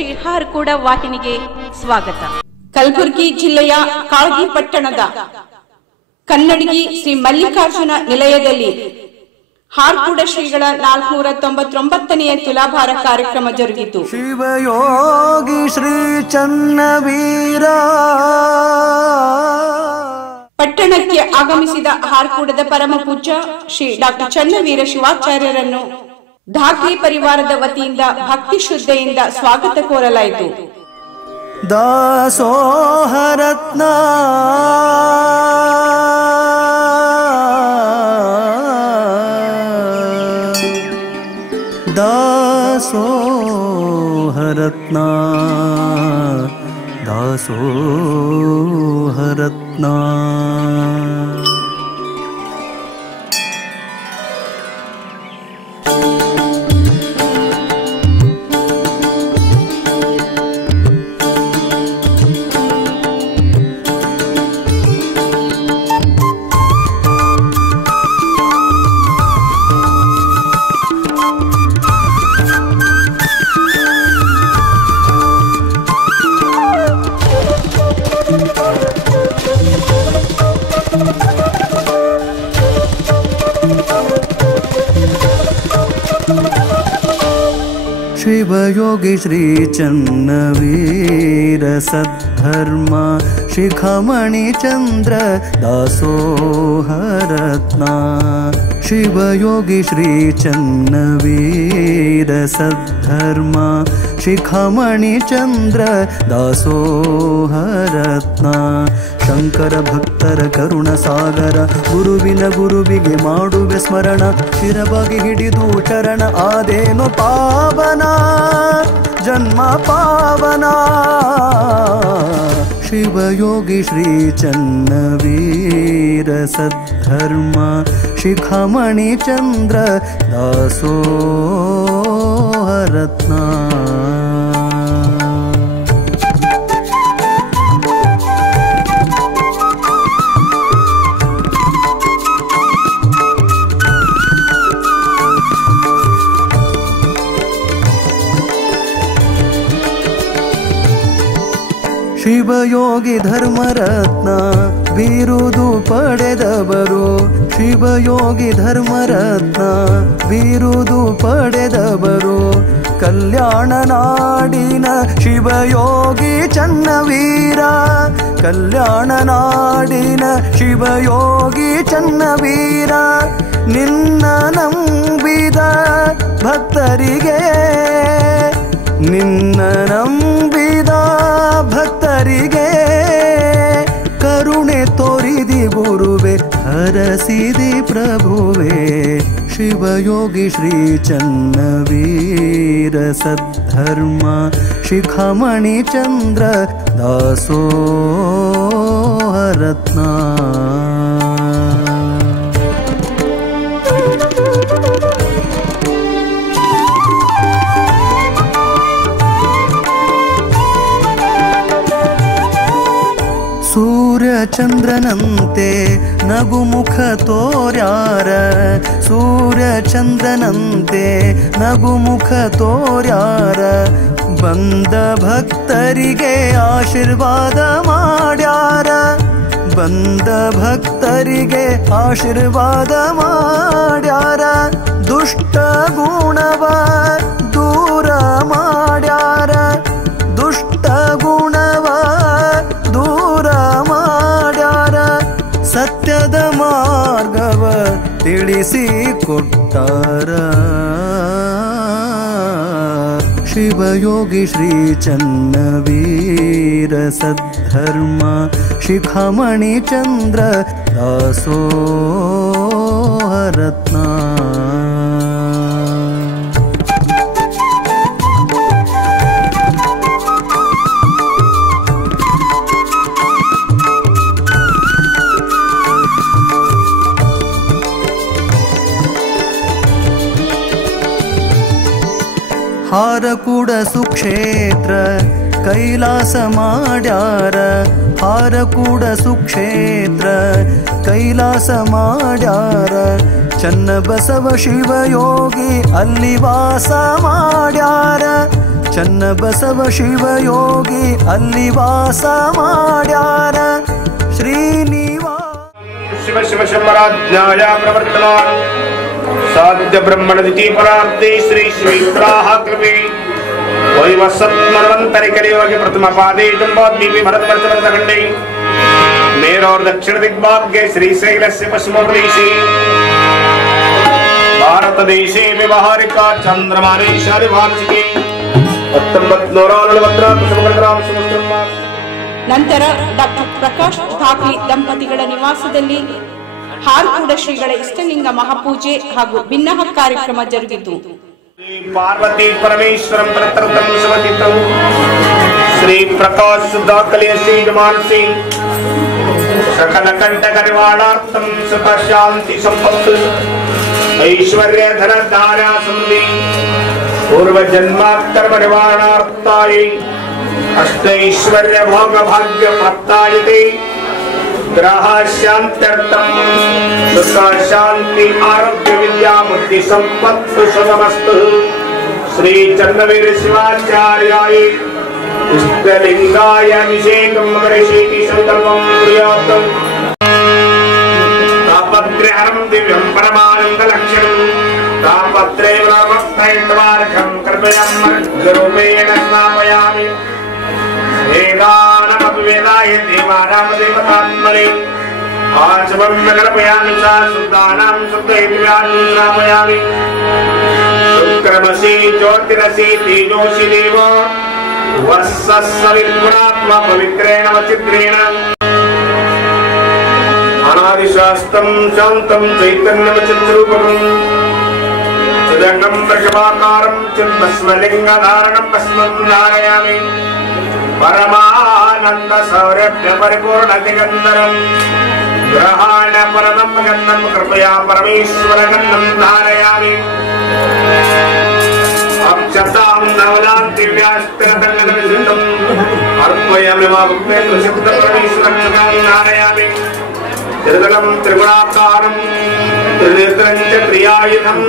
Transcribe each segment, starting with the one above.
ಶ್ರೀ ಹಾರ್ಕೂಡ ವಾಹಿನಿಗೆ ಸ್ವಾಗತ. ಕಲಬುರಗಿ ಜಿಲ್ಲೆಯ ಕಾಳಗಿ ಪಟ್ಟಣದ ಕನ್ನಡಗಿ ಶ್ರೀ ಮಲ್ಲಿಕಾರ್ಜುನ ನಿಲಯದಲ್ಲಿ ಹಾರ್ಕೂಡ ಶ್ರೀಗಳ 499ನೇ ತುಲಾಭಾರ ಕಾರ್ಯಕ್ರಮ ಜರುಗಿತು. ಶಿವಯೋಗಿ ಶ್ರೀ ಚನ್ನವೀರ ಪಟ್ಟಣಕ್ಕೆ ಆಗಮಿಸಿದ ಹಾರ್ಕೂಡದ ಪರಮ ಪೂಜ್ಯ ಶ್ರೀ ಡಾಕ್ಟರ್ ಚನ್ನವೀರ ಶಿವಾಚಾರ್ಯರನ್ನು ಧಾತ್ರಿ ಪರಿವಾರದ ವತಿಯಿಂದ ಭಕ್ತಿ ಶ್ರದ್ಧೆಯಿಂದ ಸ್ವಾಗತ ಕೋರಲಾಯಿತು. ದಾಸೋಹರತ್ನ ದಾಸೋಹರತ್ನ ದಾಸೋಹರತ್ನ शिवयोगी श्री चन्नवीर सद्धर्म शिखमणि चंद्र दासोहरत्न शिवयोगी श्री चन्नवीर सद्धर्म शिखमणि चंद्र दासोहरत्न ಶಂಕರ ಭಕ್ತರ ಕರುಣ ಸಾಗರ ಗುರುವಿನ ಗುರುವಿಗೆ ಮಾಡುವೆ ಸ್ಮರಣ ಶಿರವಾಗಿ ಹಿಡಿದು ಚರಣ ಆದೇನು ಪಾವನ ಜನ್ಮ ಪಾವನ ಶಿವಯೋಗಿ ಶ್ರೀ ಚನ್ನವೀರ ಸದ್ಧರ್ಮ ಶಿಖಮಣಿ ಚಂದ್ರ ದಾಸೋಹರತ್ನ ಶಿವಯೋಗಿ ಧರ್ಮರತ್ನ ಬಿರುದು ಪಡೆದವರು ಶಿವಯೋಗಿ ಧರ್ಮರತ್ನ ಬಿರುದು ಪಡೆದವರು ಕಲ್ಯಾಣ ನಾಡಿನ ಶಿವಯೋಗಿ ಚನ್ನವೀರ ಕಲ್ಯಾಣ ನಾಡಿನ ಶಿವಯೋಗಿ ಚನ್ನವೀರ ನಿನ್ನ ನಂಬಿದ ಭಕ್ತರಿಗೆ ನಿನ್ನ ನಂಬಿದ ಭಕ್ತರಿಗೆ ಕರುಣೆ ತೋರಿದಿ ಗುರುವೆ ಹರಸಿದಿ ಪ್ರಭುವೆ ಶಿವಯೋಗಿ ಶ್ರೀ ಚನ್ನವೀರ ಸದ್ಧರ್ಮ ಶಿಖಮಣಿ ಚಂದ್ರ ದಾಸೋಹರತ್ನ ಸೂರ್ಯ ಚಂದ್ರನಂತೆ ನಗುಮುಖ ತೋರ್ಯಾರ ಸೂರ್ಯ ಚಂದ್ರನಂತೆ ನಗುಮುಖ ತೋರ್ಯಾರ ಬಂದ ಭಕ್ತರಿಗೆ ಆಶೀರ್ವಾದ ಮಾಡ್ಯಾರ ಬಂದ ಭಕ್ತರಿಗೆ ಆಶೀರ್ವಾದ ಮಾಡ್ಯಾರ ದುಷ್ಟ ಗುಣವ ದೂರ ಮಾಡ್ಯಾರ ದುಷ್ಟ ಗುಣವ ದೂರ ಮಾಡ್ಯಾರ ಸತ್ಯದ ಮಾರ್ಗವ ತಿಳಿಸಿ ಕೊಟ್ಟಾರ ಶಿವಯೋಗಿ ಶ್ರೀ ಚನ್ನವೀರ ಸದ್ಧರ್ಮ ಶಿಖಮಣಿ ಚಂದ್ರ ದಾಸೋಹರತ್ನ ಹಾರಕೂಡ ಸುಕ್ಷೇತ್ರ ಕೈಲಾಸ ಮಾಡ್ಯಾರ ಹಾರಕೂಡ ಸುಕ್ಷೇತ್ರ ಕೈಲಾಸ ಮಾಡ್ಯಾರ ಚನ್ನಬಸವ ಶಿವಯೋಗಿ ಅಲ್ಲಿ ವಾಸ ಮಾಡ್ಯಾರ ಚನ್ನಬಸವ ಶಿವಯೋಗಿ ಅಲ್ಲಿ ವಾಸ ಮಾಡ್ಯಾರ ಶ್ರೀನಿವಾಸ ಶಿವ ಶಿವ ಶಂಬರಾಜ್ಞಾಯ ಪ್ರವರ್ತನ ಸಾಧ್ಯ ಬ್ರಹ್ಮಣದಿತಿ ಪರಾರ್ಧೆ ಶ್ರೀ ಶ್ರೀಗ್ರಾಹ ಕೃಪೆ वैवसत्मन्वन्तरि कलियुगे प्रथम पादे जम्बाद्वीपे भरतवर्षवर्षखण्डे मेरोर् दक्षिण दिग्भागे श्रीशैलस्य पश्चिमप्रदेशे भारतदेशे व्यवहारिका चन्द्रमानेशादि वार्षिके 1940 ನಂತರ ಡಾಕ್ಟರ್ ಪ್ರಕಾಶ್ ಠಾಕ್ಲಿ ದಂಪತಿಗಳ ನಿವಾಸದಲ್ಲಿ ಹಾರ್ಕೂಡ ಶ್ರೀಗಳ ಇಷ್ಟಲಿಂಗ ಮಹಾಪೂಜೆ ಹಾಗೂ ಭಿನ್ನಹ ಕಾರ್ಯಕ್ರಮ ಜರುಗಿತು. पार्वती परमेश्वरं प्रतरतं समर्पितं श्री प्रकाश ठाक्ले श्री मानसी सकल कंटक निवारणार्थं सुख शांति संपत्ति ऐश्वर्य धन धारा समृद्धि पूर्व जन्म कर्म निवारणार्थाय अष्टैश्वर्य भोग भाग्य प्राप्तायते ग्रह शांत्यर्थम सुख शांति आरोग्य विद्या बुद्धि संपत्ति शुभमस्तु श्री चन्नवीर शिवाचार्याय इष्टलिंगाय अभिषेकं करिष्यति संकल्पं कुर्यात् तापत्रयहरं दिव्यं परमानंद लक्ष्यं तापत्रय ब्रह्मस्थैर्वार्घं कृपयां रूपेण स्नापयामि वेदानमवेदाय देवानां देवतात्मने आचमं कल्पयामि च शुद्धानां शुद्धेभ्यां श्रावयामि शुक्रमसि ज्योतिरसि तेजोसि देव वस्सवित्पुरात्मा पवित्रेण वचित्रेण अनादिशास्त्रं शान्तं चैतन्यमचिद्रूपकं चिदङ्गं वृषभाकारं चिन्मस्मलिङ्गधारणं भस्मं धारयामि परमानंद सौरभ्य परिपूर्ण दिगंधरम ग्रहाण परमं गन्धं कृपया परमेश्वर गन्धं धारयामि अक्षतां नवनां दिव्यास्त्रदण्डविशुद्धं अर्पयामि भक्तेन सिद्ध परमेश्वरं धारयामि त्रिदलं त्रिगुणाकारं त्रिनेत्रं च प्रियायुधं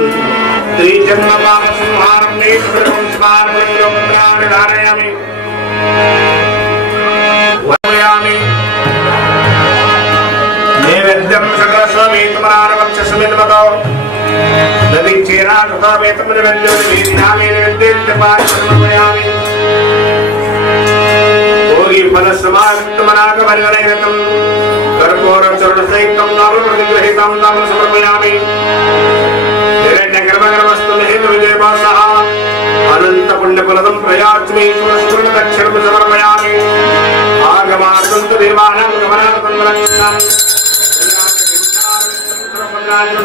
त्रिजन्मपापसंहारं नेत्रं स्मारकं धारयामि नैवेद्यं सकलस्वमेतमनारवक्षसमितमतो नदी चेरा तथा वेतमनिवेद्यो निवेदिनामि नैवेद्यपात्रमयामि भोगी फलसमागतमनागमनिवनयनं कर्पूरचूर्णसहितं नामप्रतिगृहीतं नाम समर्पयामि हिरण्यगर्भगर्भस्तु महेन्द्रविजयवासः अनंत पुण्यफलदं प्रयाच्मेश्वर दक्षिणं समर्पयामि आगमार्थं तु देवानां गमनार्थं लक्ष्यं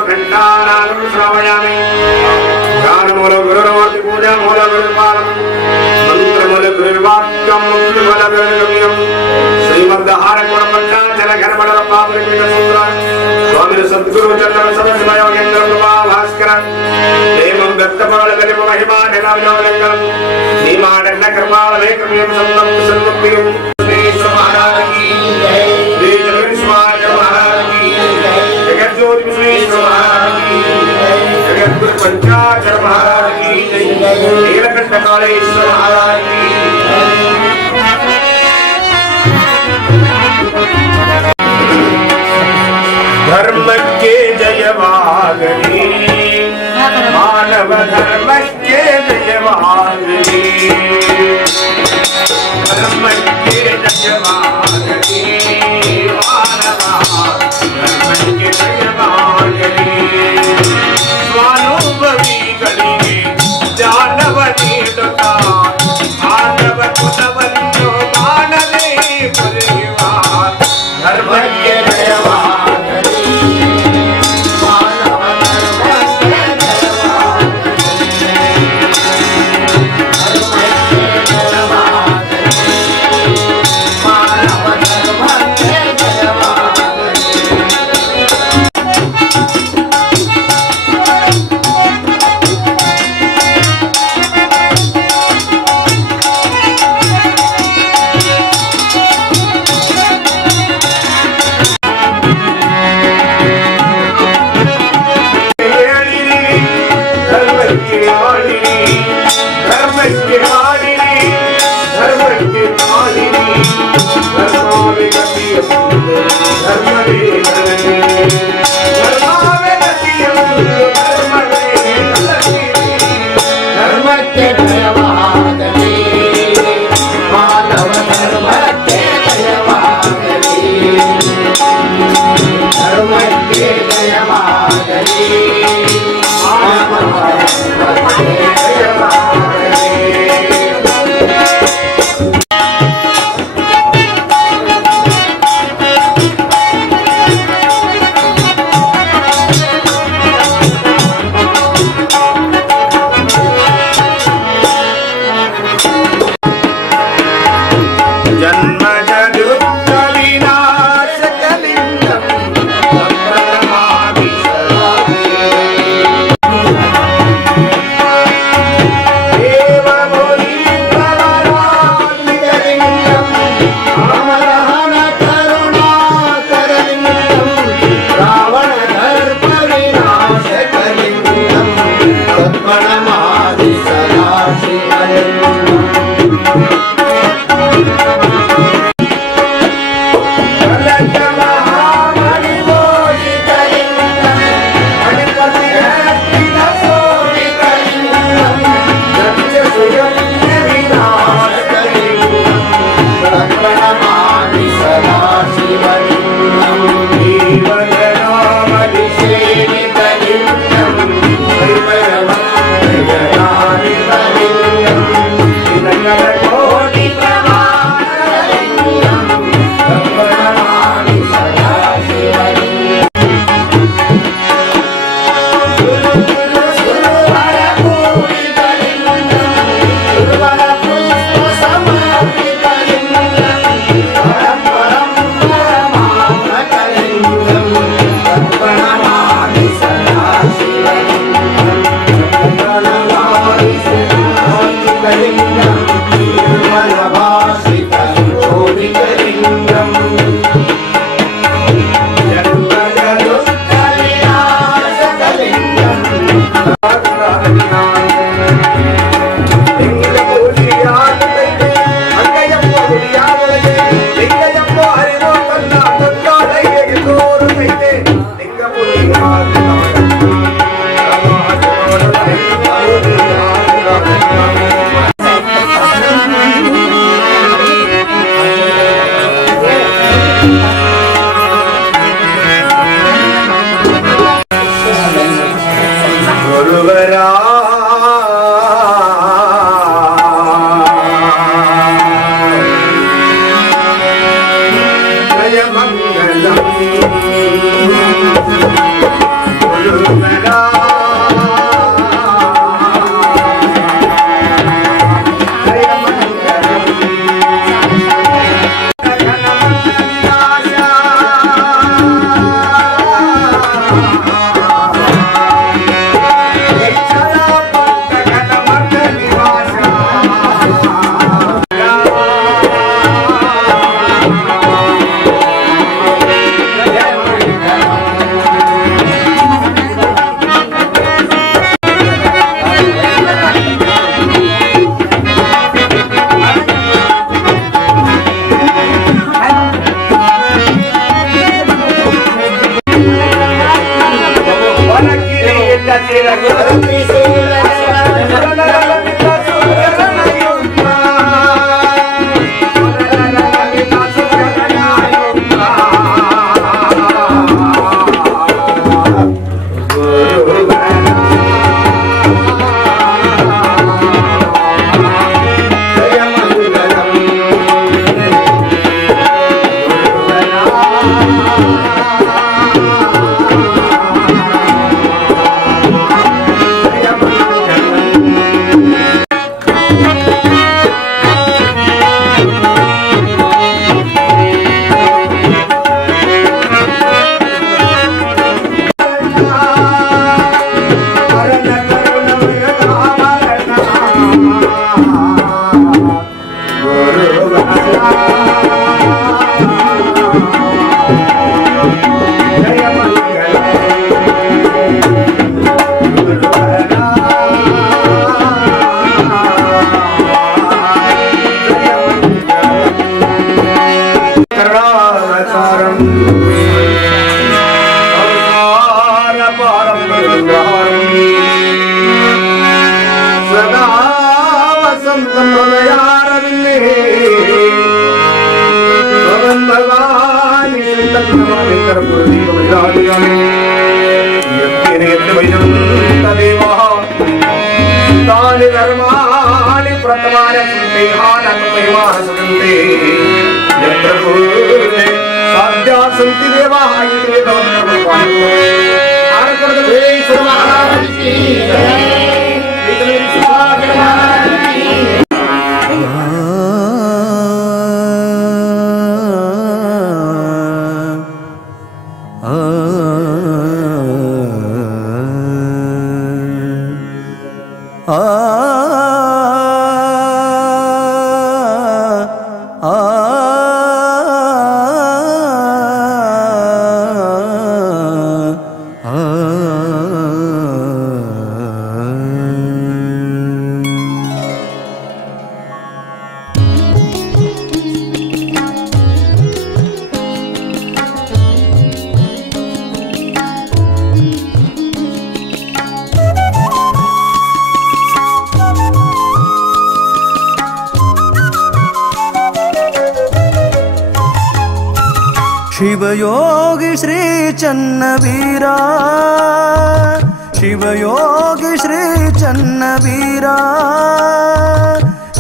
घण्टानां श्रावयामि ज्ञानमूल गुरुर्मूर्ति पूजा मूल गुरुपादं मंत्रमूल गुरुवाक्यं मुक्तिमूल गुरुगम्यं श्रीमद्हारकुणपञ्चाचल घनमण्डल पावनपीठसूत्र स्वामी सद्गुरु चन्द्र सरस्वती योगेन्द्र कृपा भास्कर देवं व्यक्तपाल गलिप महिमा निरावलंकरं नीमाडन्न कृपाल वेकमियं संतं सन्मुक्तिं श्री महाराज की जय श्री जगदीश्वर महाराज की जय जगत ज्योति श्री महाराज की जय जगत गुरु पंचाचर महाराज की जय नीलकंठ कालेश्वर महाराज की धर्म के जयवागनी मानव धर्म के जयवागनी धर्म के जयवागनी मानव धर्म के जयवागनी स्वानुभवी गली जानवनी लता मानव कुलवन्यो मानवे परिवार धर्म के जयवागनी ಹೃದಯಾರವಿಲ್ಲೇ ಭಗವಾನಿ ಸಂತಮಾನಿ ಕರ್ಪೂರಿ ಬಲಿದಾನಿಯಾಮಿ ಯತ್ಯನೆ ವೈಜಂತ ದೇವಃ ತಾನಿ ಧರ್ಮಾಣಿ ಪ್ರಥಮಾನ ಸಂತೇಹಾನ ಮಹಿಮಾ ಸಂತೆ ಯತ್ರ ಗುರುತೆ ಸಾಧ್ಯ ಸಂತಿ ದೇವಃ ಇತಿ ದೌರ್ಭಗ್ಯವಾನ್ ಆರಕರದಲ್ಲಿ ಶ್ರೀ ಮಹಾರಾಜ್ ಕಿ ಜಯ ಶ್ರೀ ಸ್ವಾಮಿ ಮಹಾರಾಜ್ ಕಿ ಶಿವಯೋಗಿ ಶ್ರೀ ಚನ್ನವೀರ ಶಿವಯೋಗಿ ಶ್ರೀ ಚನ್ನವೀರ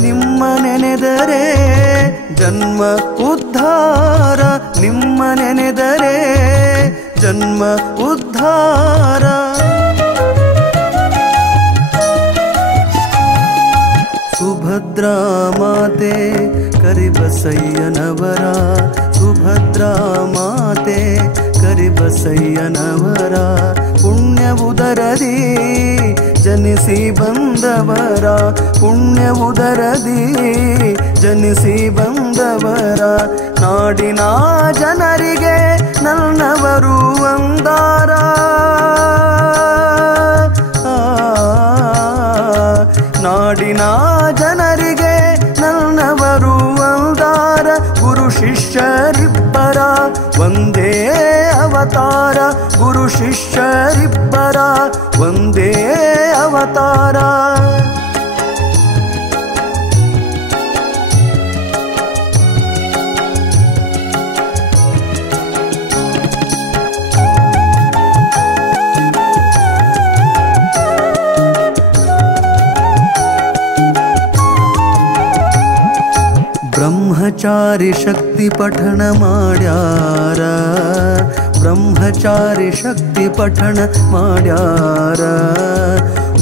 ನಿಮ್ಮ ನೆನೆದರೆ ಜನ್ಮ ಉದ್ಧಾರ ನಿಮ್ಮ ನೆನೆದರೆ ಜನ್ಮ ಉದ್ಧಾರ ಸುಭದ್ರಾ ಮಾತೆ ಕರಿಬಸಯ್ಯನವರ ಸುಭದ್ರಾ ಮಾತೆ ಕರಿಬಸಯ್ಯನವರ ಪುಣ್ಯ ಉದರದಿ ಜನಿಸಿ ಬಂದವರ ಪುಣ್ಯ ಉದರದಿ ಜನಿಸಿ ಬಂದವರ ನಾಡಿನ ಜನರಿಗೆ ನನ್ನವರು ಅಂದಾರ ನಾಡಿನ ಜನರಿಗೆ ನನ್ನವರು ಅಂದಾರ ಗುರು ಶಿಷ್ಯರಿಬ್ಬರ ಒಂದೇ ಅವತಾರ ಗುರು ಶಿಷ್ಯರಿಬ್ಬರ ಒಂದೇ ಅವತಾರ ಬ್ರಹ್ಮಚಾರಿ ಶಕ್ತಿ ಪಠಣ ಮಾಡ್ಯಾರ ಬ್ರಹ್ಮಚಾರಿ ಶಕ್ತಿ ಪಠಣ ಮಾಡ್ಯಾರ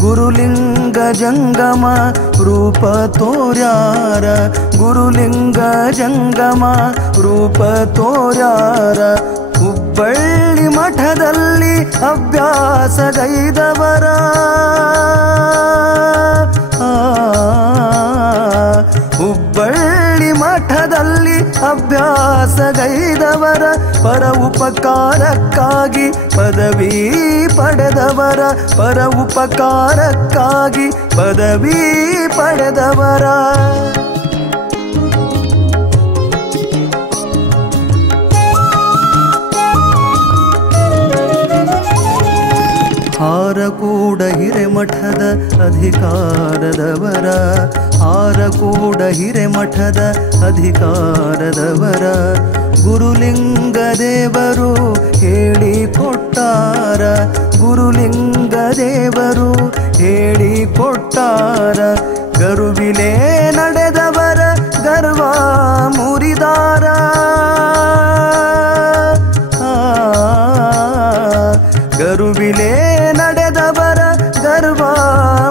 ಗುರುಲಿಂಗ ಜಂಗಮ ರೂಪ ತೋರ್ಯಾರ ಗುರುಲಿಂಗ ಜಂಗಮ ರೂಪ ತೋರ್ಯಾರ ಹುಬ್ಬಳ್ಳಿ ಮಠದಲ್ಲಿ ಅಭ್ಯಾಸಗೈದವರ ಹುಬ್ಬಳ್ಳಿ ಮಠದಲ್ಲಿ ಅಭ್ಯಾಸಗೈದವರ ಪರ ಉಪಕಾರಕ್ಕಾಗಿ ಪದವಿ ಪಡೆದವರ ಪರ ಉಪಕಾರಕ್ಕಾಗಿ ಪದವಿ ಪಡೆದವರ ಹಾರಕೂಡ ಹಿರೇಮಠದ ಅಧಿಕಾರದವರ ಹಾರಕೂಡ ಹಿರೇಮಠದ ಅಧಿಕಾರದವರ ಗುರುಲಿಂಗ ದೇವರು ಹೇಳಿ ಕೊಟ್ಟಾರ ಗುರುಲಿಂಗ ದೇವರು ಹೇಳಿ ಕೊಟ್ಟಾರ ಗರುವಿಲೆ ನಡೆದವರ ಗರ್ವ ಮುರಿದಾರ ಗರುವಿಲೆ ನಡೆದವರ ಗರ್ವ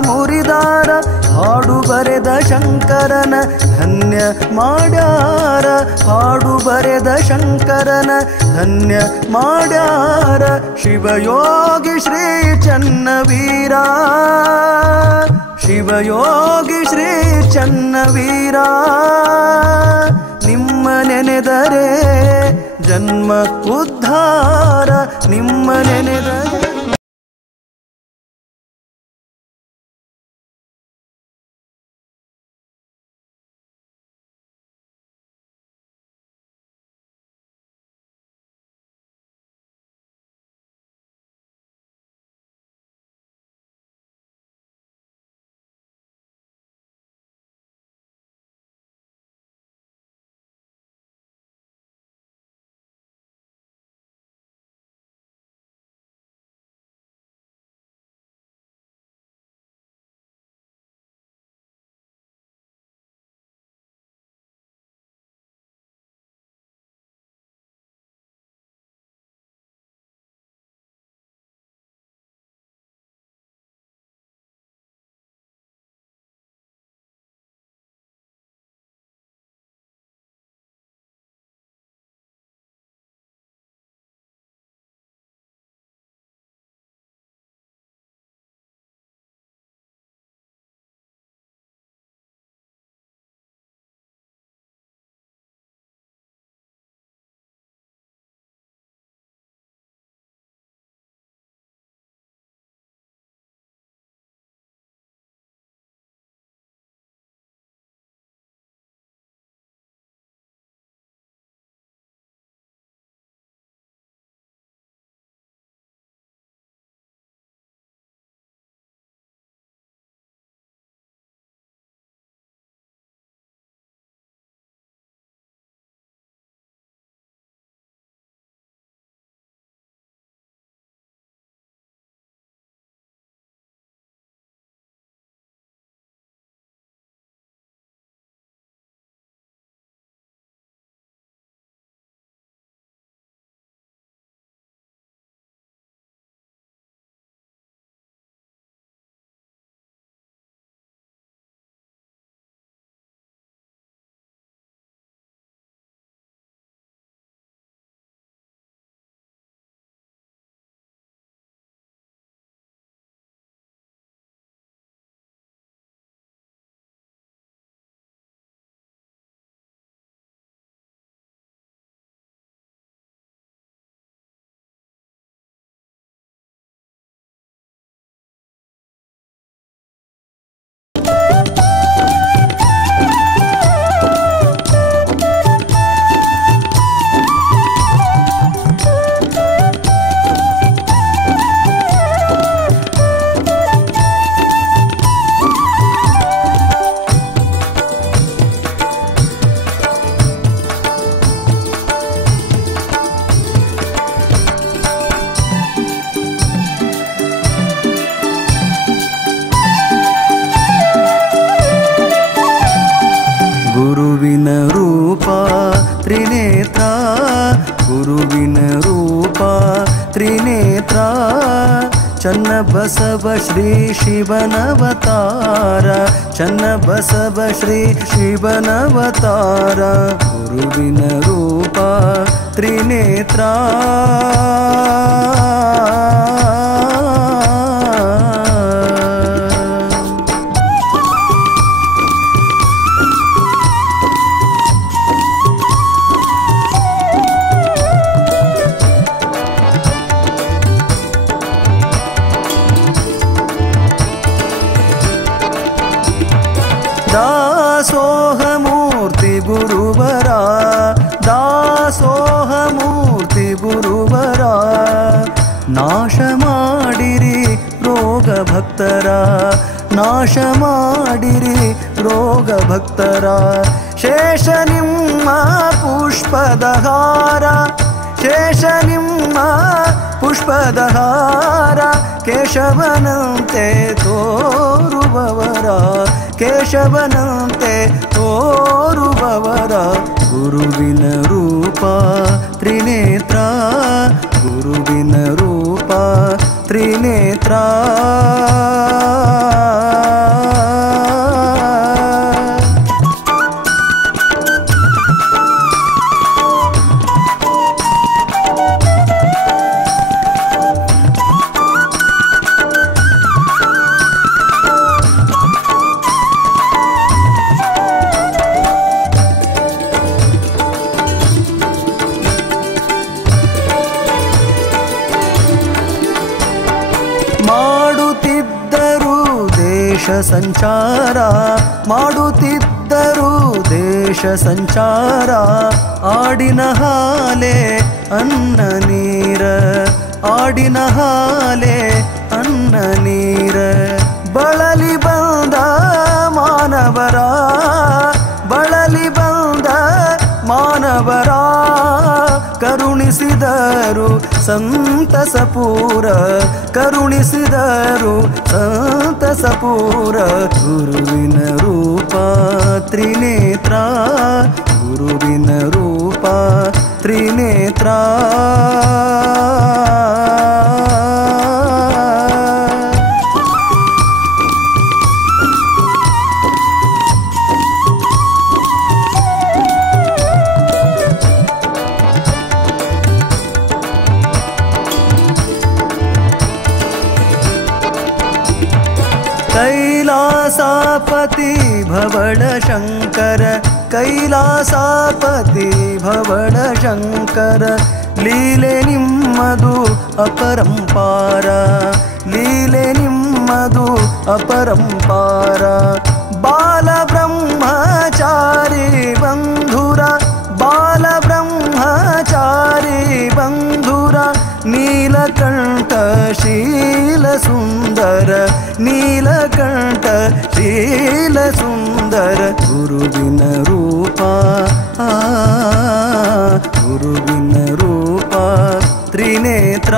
ಮುರಿದಾರ ಹಾಡು ಬರೆದ ಶಂಕರನ ಧನ್ಯ ಮಾಡ್ಯಾರ ಹಾಡು ಬರೆದ ಶಂಕರನ ಧನ್ಯ ಮಾಡ್ಯಾರ ಶಿವಯೋಗಿ ಶ್ರೀ ಚನ್ನವೀರ ಶಿವಯೋಗಿ ಶ್ರೀ ಚನ್ನವೀರ ನಿಮ್ಮ ನೆನೆದರೆ ಜನ್ಮ ಉದ್ಧಾರ ನಿಮ್ಮ ನೆನೆದರೆ ಬಸವ ಶ್ರೀ ಶಿವನವತಾರ ಚನ್ನಬಸವ ಶ್ರೀ ಶಿವನವತಾರ ಗುರುವಿನ ರೂಪ ತ್ರಿನೇತ್ರ ದಾಸೋಹಮೂರ್ತಿ ಗುರುವರ ದಾಸೋಹಮೂರ್ತಿ ಗುರುವರ ನಾಶ ಮಾಡಿರಿ ರೋಗ ಭಕ್ತರ ನಾಶ ಮಾಡಿರಿ ರೋಗ ಭಕ್ತರ ಶೇಷ ನಿಮ್ಮ ಪುಷ್ಪದ ಹಾರ ಶೇಷ ನಿಮ್ಮ ಪುಷ್ಪದ ಹಾರ ಕೇಶವನಂತೆ ತೋರುವವರ ಕೇಶವನಂತೆ ತೋರುವವರ ಗುರುವಿನ ರೂಪ ತ್ರಿನೇತ್ರ ಗುರುವಿನ ರೂಪ ತ್ರಿನೇತ್ರ ಸಂಚಾರ ಮಾಡುತ್ತಿದ್ದರು ದೇಶ ಸಂಚಾರ ಆಡಿನ ಹಾಲೆ ಅನ್ನ ನೀರ ಆಡಿನ ಹಾಲೆ ಅನ್ನ ನೀರ ಬಳಲಿ ಬಂದ ಮಾನವರ ಬಳಲಿ ಬಂದ ಮಾನವರ ಕರುಣಿಸಿದರು ಸಂತಸಪೂರ ಕರುಣಿಸಿದರು ಸಂತಸಪೂರ ಗುರುವಿನ ರೂಪ ತ್ರಿನೇತ್ರ ಗುರುವಿನ ರೂಪ ತ್ರಿನೇತ್ರ कैलासापति भवळ शंकर कैलासापति भवळ शंकर लीले निಮ್ಮದು अपरंपार लीले निಮ್ಮದು अपरंपार बाल ब्रह्मचारी बंधुर बाल ब्रह्मचारी बंधुर नीलकंठ शील सुंदर नीलकंठ शील सुंदर गुरुविन रूप गुरुविन रूप त्रिनेत्र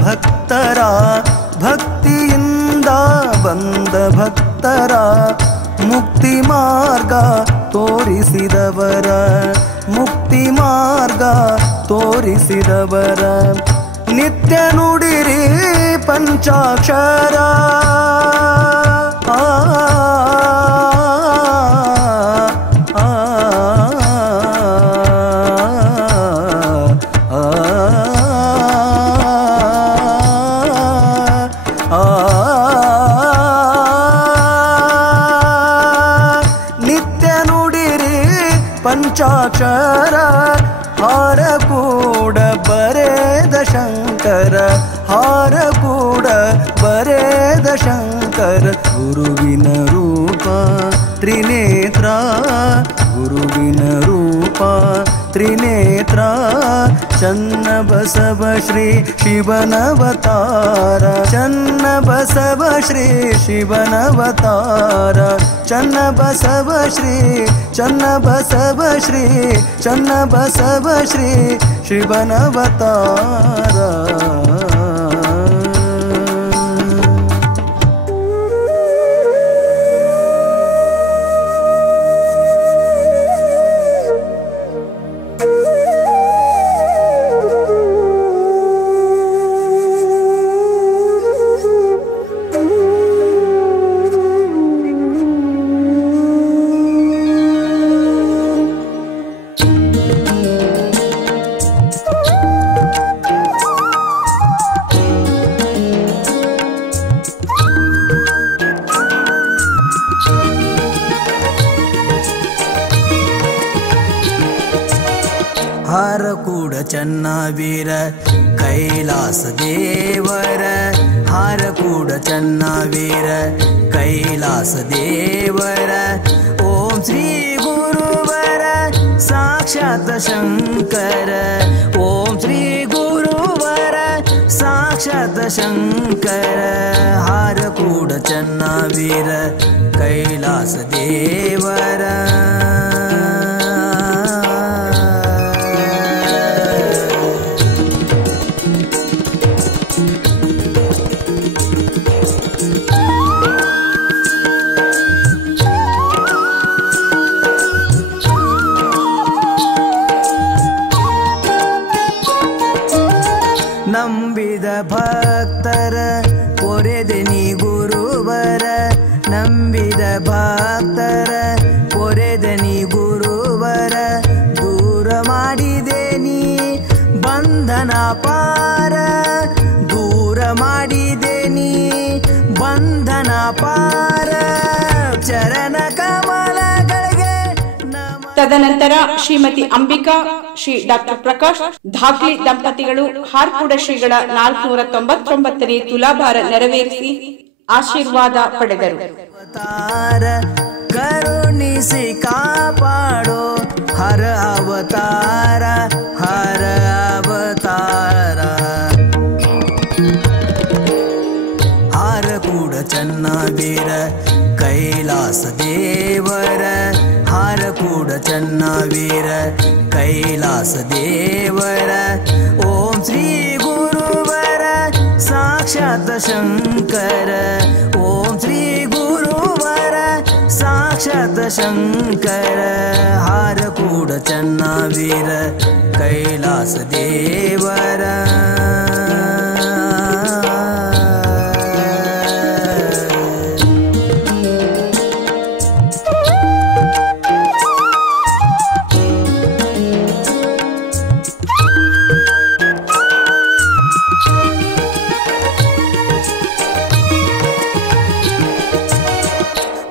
ಭಕ್ತರ ಭಕ್ತಿಯಿಂದ ಬಂದ ಭಕ್ತರ ಮುಕ್ತಿ ಮಾರ್ಗ ತೋರಿಸಿದವರ ಮುಕ್ತಿ ಮಾರ್ಗ ತೋರಿಸಿದವರ ನಿತ್ಯ ನುಡಿರಿ ಪಂಚಾಕ್ಷರ ಪಂಚಾಕ್ಷರ ಹಾರ ಕೂಡ ಬರೆದ ಶಂಕರ ಹಾರ ಕೂಡ ಬರೆದ ಶಂಕರ ಗುರುವಿನ ರೂಪ ತ್ರಿನೇತ್ರ ಗುರುವಿನ ರೂಪ ತ್ರಿನೇತ್ರ ಚನ್ನಬಸವ ಶ್ರೀ ಶಿವನವತಾರ ಚನ್ನಬಸವ ಶ್ರೀ ಶಿವನವತಾರ ಚನ್ನಬಸವ ಶ್ರೀ ಚನ್ನಬಸವ ಶ್ರೀ ಚನ್ನಬಸವ ಶ್ರೀ ಶಿವನವತಾರ ಹಾರಕೂಡ ಚನ್ನವೀರ ಕೈಲಾಸ ದೇವರ ಹಾರಕೂಡ ಚನ್ನವೀರ ಕೈಲಾಸ ದೇವರ ಓಂ ಶ್ರೀ ಗುರುವರ ಸಾಕ್ಷಾತ್ ಶಂಕರ ಓಂ ಶ್ರೀ ಗುರುವರ ಸಾಕ್ಷಾತ್ ಶಂಕರ ಹಾರಕೂಡ ಚನ್ನವೀರ ಕೈಲಾಸ ದೇವರ ನಂಬಿದ ಭಕ್ತರ ಪೊರೆದೆ ನೀ ಗುರುವರ ನಂಬಿದ ಭಕ್ತರ ಪೊರೆದೆ ನೀ ಗುರುವರ ದೂರ ಮಾಡಿದೆ ನೀ ಬಂಧನ ಪಾರ ದೂರ ಮಾಡಿದೆ ನೀ ಬಂಧನ ಪಾರ ಚರಣ ಕಮಲಗಳಿಗೆ ತದನಂತರ ಶ್ರೀಮತಿ ಅಂಬಿಕಾ ಶ್ರೀ ಡಾಕ್ಟರ್ ಪ್ರಕಾಶ್ ಧಾಕ್ಲಿ ದಂಪತಿಗಳು ಹಾರ್ಕೂಡ ಶ್ರೀಗಳ 499ನೇ ತುಲಾಭಾರ ನೆರವೇರಿಸಿ ಆಶೀರ್ವಾದ ಪಡೆದರು. ಕರುಣಿಸಿ ಕಾಪಾಡೋ ಹರ ಅವತಾರ ಹರ ಅವತಾರ ಹಾರಕೂಡ ಚನ್ನವೀರ ಕೈಲಾಸ ದೇವರ ಹಾರಕೂಡ ಚನ್ನವೀರ ಕೈಲಾಸ ದೇವರ ಓಂ ಶ್ರೀ ಗುರುವರ ಸಾಕ್ಷಾತ್ ಶಂಕರ ಓಂ ಶ್ರೀ ಗುರುವರ ಸಾಕ್ಷಾತ್ ಶಂಕರ ಹಾರಕೂಡ ಚನ್ನವೀರ ಕೈಲಾಸ ದೇವರ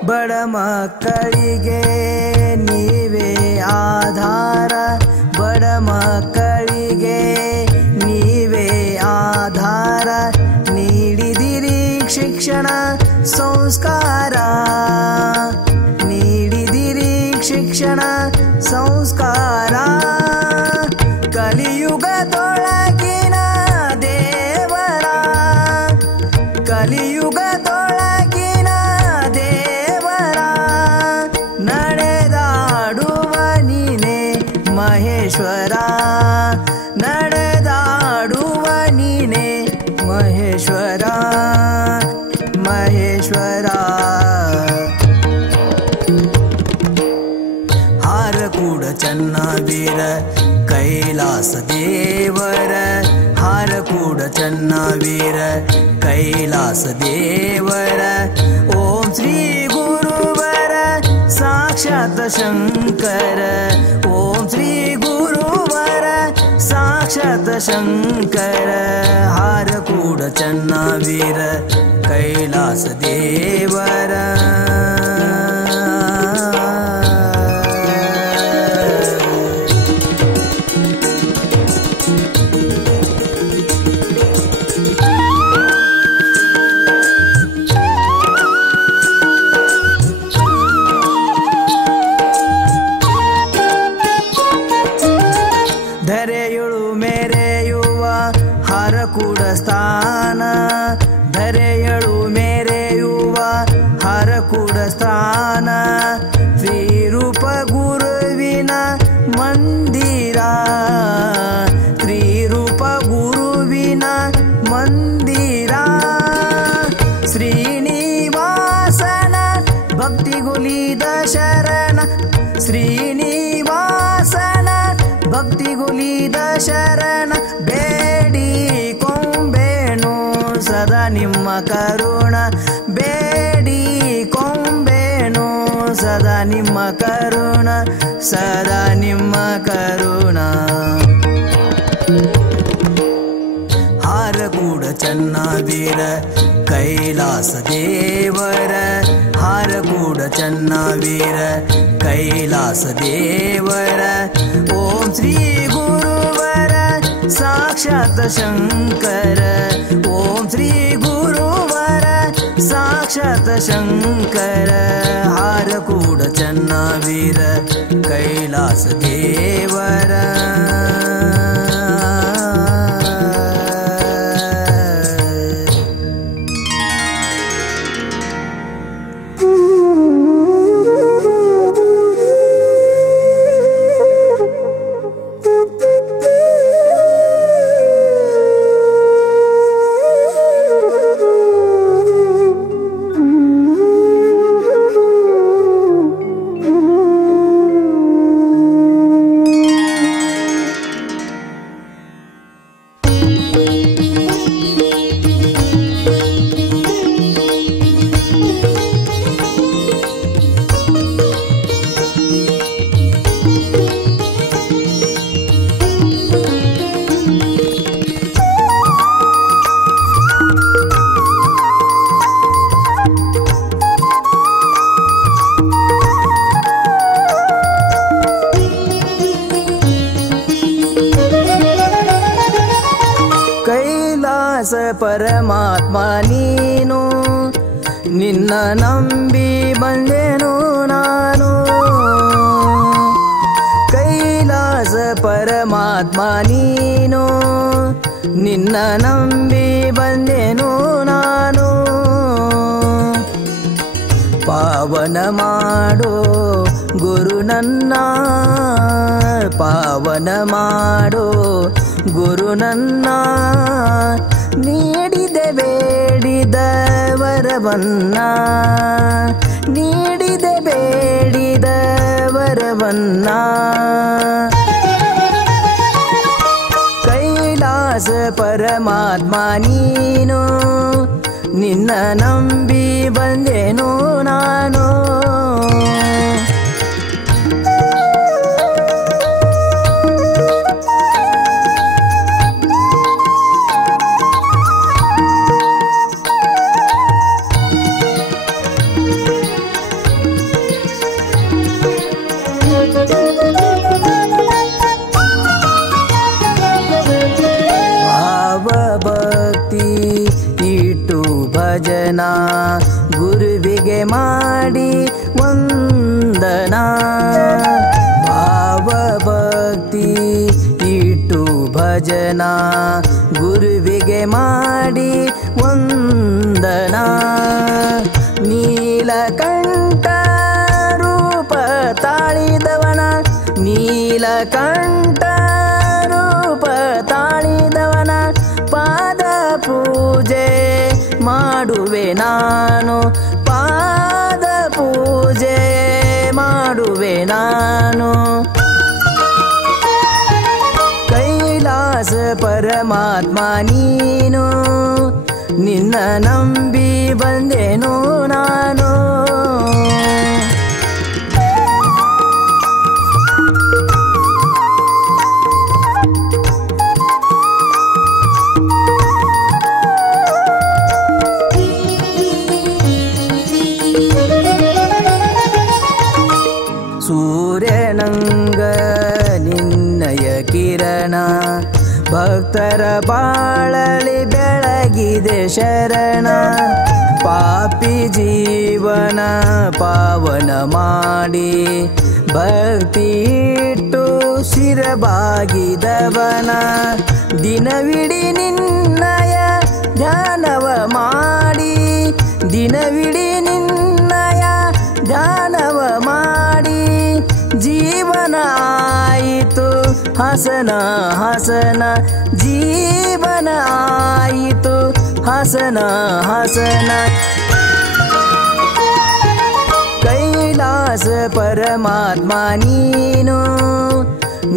ಬಡ ಮಕ್ಕಳಿಗೆ ನೀವೇ ಆಧಾರ ಬಡ ಮಕ್ಕಳಿಗೆ ನೀವೇ ಆಧಾರ ನೀಡಿದಿರಿ ಶಿಕ್ಷಣ ಸಂಸ್ಕಾರ ನೀಡಿದಿರಿ ಶಿಕ್ಷಣ ಸಂಸ್ಕಾರ ಕಲಿಯುಗದೊಳಗಿನ ದೇವರ ಕಲಿಯುಗದೊಳಗಿನ ದೇವರ ನಡೆದಾಡುವ ನೀನೆ ಮಹೇಶ್ವರ ನಡೆದಾಡುವ ನೀನೆ ಮಹೇಶ್ವರ ಮಹೇಶ್ವರ ಹಾರಕೂಡ ಚನ್ನವೀರ ಕೈಲಾಸ ದೇವರ ಹಾರಕೂಡ ಚನ್ನವೀರ ಕೈಲಾಸ ದೇವರ ಓಂ ಶ್ರೀ ಗುರುವರ ಸಾಕ್ಷಾತ್ ಶಂಕರ ಓಂ ಶ್ರೀ ಗುರುವರ ಸಾಕ್ಷಾತ್ ಶಂಕರ ಹಾರಕೂಡ ಚನ್ನವೀರ ಕೈಲಾಸ ದೇವರ ಸ್ಥಾನ ಶ್ರೀರೂಪ ಗುರುವಿನ ಮಂದಿರ ಶ್ರೀರೂಪ ಗುರುವಿನ ಮಂದಿರ ಶ್ರೀನಿವಾಸನ ಭಕ್ತಿಗುಲಿದ ಶರಣ ಶ್ರೀನಿವಾಸನ ಭಕ್ತಿಗುಲಿದ ಶರಣ ಬೇಡಿ ಕೊಂಬೇನು ಸದಾ ನಿಮ್ಮ ಕರುಣ ಬೇಡಿ ಕೊಂಬೇನು ಸದಾ ನಿಮ್ಮ ಕರುಣ ಸದಾ ನಿಮ್ಮ ಕರುಣ ಹಾರಕೂಡ ಚನ್ನವೀರ ಕೈಲಾಸ ದೇವರ ಹಾರಕೂಡ ಚನ್ನವೀರ ಕೈಲಾಸ ದೇವರ ಓಂ ಶ್ರೀ ಗುರುವರ ಸಾಕ್ಷಾತ್ ಶಂಕರ ಓಂ ಶ್ರೀ ಗುರುವರ ಸಾಕ್ಷಾತ್ ಶಂಕರ ಹಾರಕೂಡ ಚನ್ನವೀರ ಕೈಲಾಸ ದೇವರ ಪರಮಾತ್ಮ ನೀನು ನಿನ್ನ ನಂಬಿ ಬಂದೆನು ನಾನು ಕೈಲಾಸ ಪರಮಾತ್ಮ ನೀನು ನಿನ್ನ ನಂಬಿ ಬಂದೆನು ನಾನು ಪಾವನ ಮಾಡೋ ಗುರು ನನ್ನ ಪಾವನ ಮಾಡೋ ಗುರು ನನ್ನ ನೀಡಿದೆ ಬೇಡಿದ ವರವನ್ನ ನೀಡಿದೆ ಬೇಡಿದ ವರವನ್ನ ಕೈಲಾಸ ಪರಮಾತ್ಮ ನೀನು ನಿನ್ನ ನಂಬಿ ಬಂದೆನು ನಾನು ಭಜನ ಗುರುವಿಗೆ ಮಾಡಿ ವಂದನ ಭಾವ ಭಕ್ತಿ ಇಟ್ಟು ಭಜನ ಗುರುವಿಗೆ ಮಾಡಿ ವಂದನ ನೀಲಕಂಠ ರೂಪ ತಾಳಿದವನ ನೀಲಕಂಠ ರೂಪ ತಾಳಿದವನ ಪಾದ ಪೂಜೆ ಮಾಡುವೆ ನಾನು ಪಾದ ಪೂಜೆ ಮಾಡುವೆ ನಾನು ಕೈಲಾಸ ಪರಮಾತ್ಮ ನೀನು ನಿನ್ನ ನಂಬಿ ಬಂದೆನು ನಾನು ಸೂರ್ಯನಂಗ ನಿನ್ನಯ ಕಿರಣ ಭಕ್ತರ ಬಾಳಲಿ ಬೆಳಗಿದೆ ಶರಣ ಪಾಪಿ ಜೀವನ ಪಾವನ ಮಾಡಿ ಭಕ್ತಿ ಇಟ್ಟು ಶಿರಬಾಗಿದವನ ದಿನವಿಡಿ ನಿನ್ನಯ ಧ್ಯಾನವ ಮಾಡಿ ದಿನವಿಡಿ ನಿನ್ನಯ ಹಸನ ಹಸನ ಜೀವನ ಆಯಿತು ಹಸನ ಹಸನ ಕೈಲಾಸ ಪರಮಾತ್ಮ ನೀನು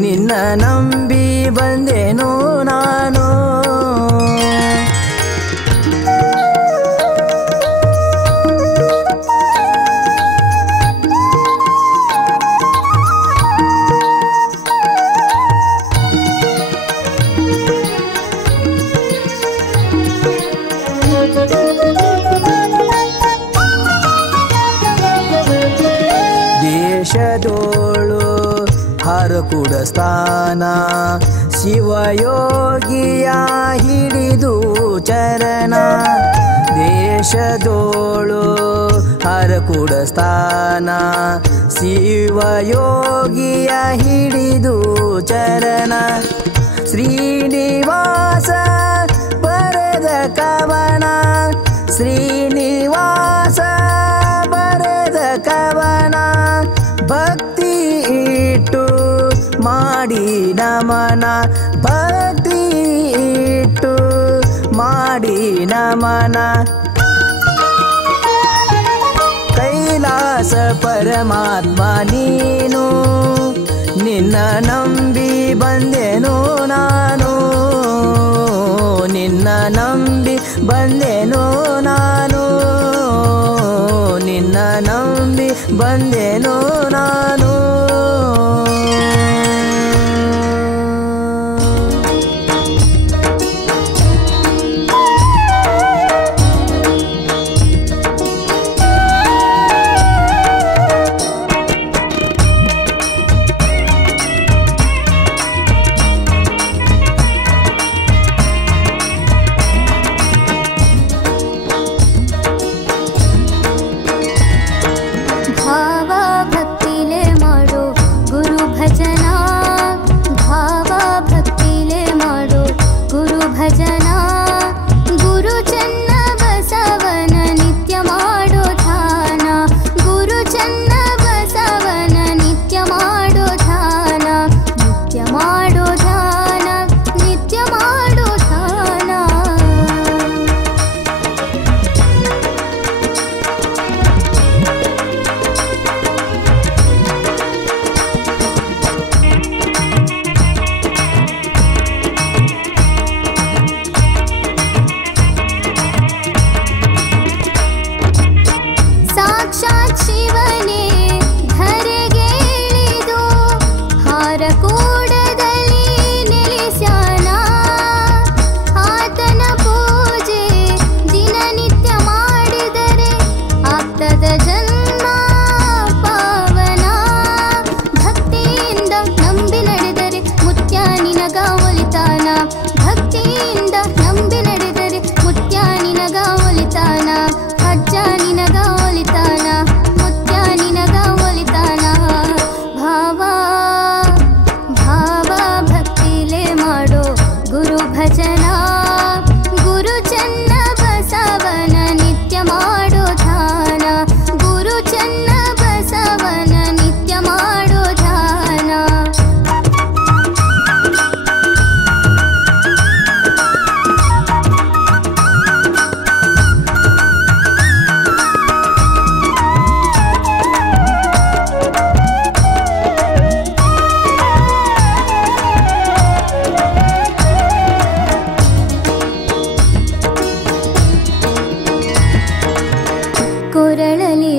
ನಿನ್ನ ನಂಬಿ ಬಂದೆನು ನಾನು ದೇಶದೋಳು ಹರಕುಡ ಸ್ಥಾನ ಶಿವಯೋಗಿಯ ಹಿಡಿದು ಚರಣ ದೇಶದೋಳು ಹರಕುಡ ಸ್ಥಾನ ಶಿವಯೋಗಿಯ ಹಿಡಿದು ಚರಣ ಶ್ರೀನಿವಾಸ ಬರೆದ ಕವನ ಶ್ರೀನಿವಾಸ ಬರೆದ ಕವನ ಭಕ್ತಿ ಇಟ್ಟು ಮಾಡಿ ನಮನ ಭಕ್ತಿ ಇಟ್ಟು ಮಾಡಿ ನಮನ ಕೈಲಾಸ ಪರಮಾತ್ಮ ನೀನು ನಿನ್ನ ನಂಬಿ ಬಂದೆನು ನಾನು ನಿನ್ನ ನಂಬಿ ಬಂದೆನು ನಾನು ನಿನ್ನ ನಂಬಿ ಬಂದೆನು ನಾನು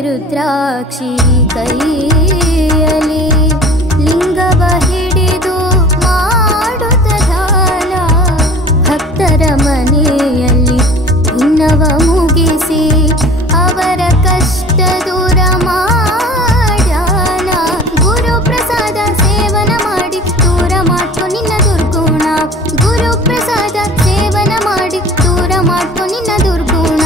ರುದ್ರಾಕ್ಷಿ ಕೈಯಲ್ಲಿ ಲಿಂಗವ ಹಿಡಿದು ಮಾಡುತ್ತ ದಾನ ಭಕ್ತರ ಮನೆಯಲ್ಲಿ ಇನ್ನವ ಮುಗಿಸಿ ಅವರ ಕಷ್ಟ ದೂರ ಮಾಡ್ಯಾನ ಗುರು ಪ್ರಸಾದ ಸೇವನ ಮಾಡಿ ದೂರ ಮಾಡ್ಕೊ ನಿನ್ನ ದುರ್ಗುಣ ಗುರು ಪ್ರಸಾದ ಸೇವನ ಮಾಡಿ ದೂರ ಮಾಡ್ಕೊ ನಿನ್ನ ದುರ್ಗುಣ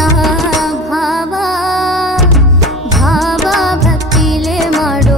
ಭಾವ ಭಕ್ತಿಲೇ ಮಾಡೋ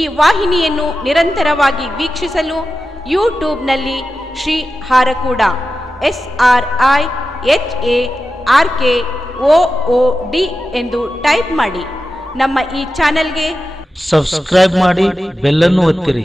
ಈ ವಾಹಿನಿಯನ್ನು ನಿರಂತರವಾಗಿ ವೀಕ್ಷಿಸಲು ಯೂಟ್ಯೂಬ್ನಲ್ಲಿ ಶ್ರೀ ಹಾರಕೂಡ SRIHARKOOD ಎಂದು ಟೈಪ್ ಮಾಡಿ. ನಮ್ಮ ಈ ಚಾನೆಲ್ಗೆ ಸಬ್ಸ್ಕ್ರೈಬ್ ಮಾಡಿ, ಬೆಲ್ ಅನ್ನು ಒತ್ತಿರಿ.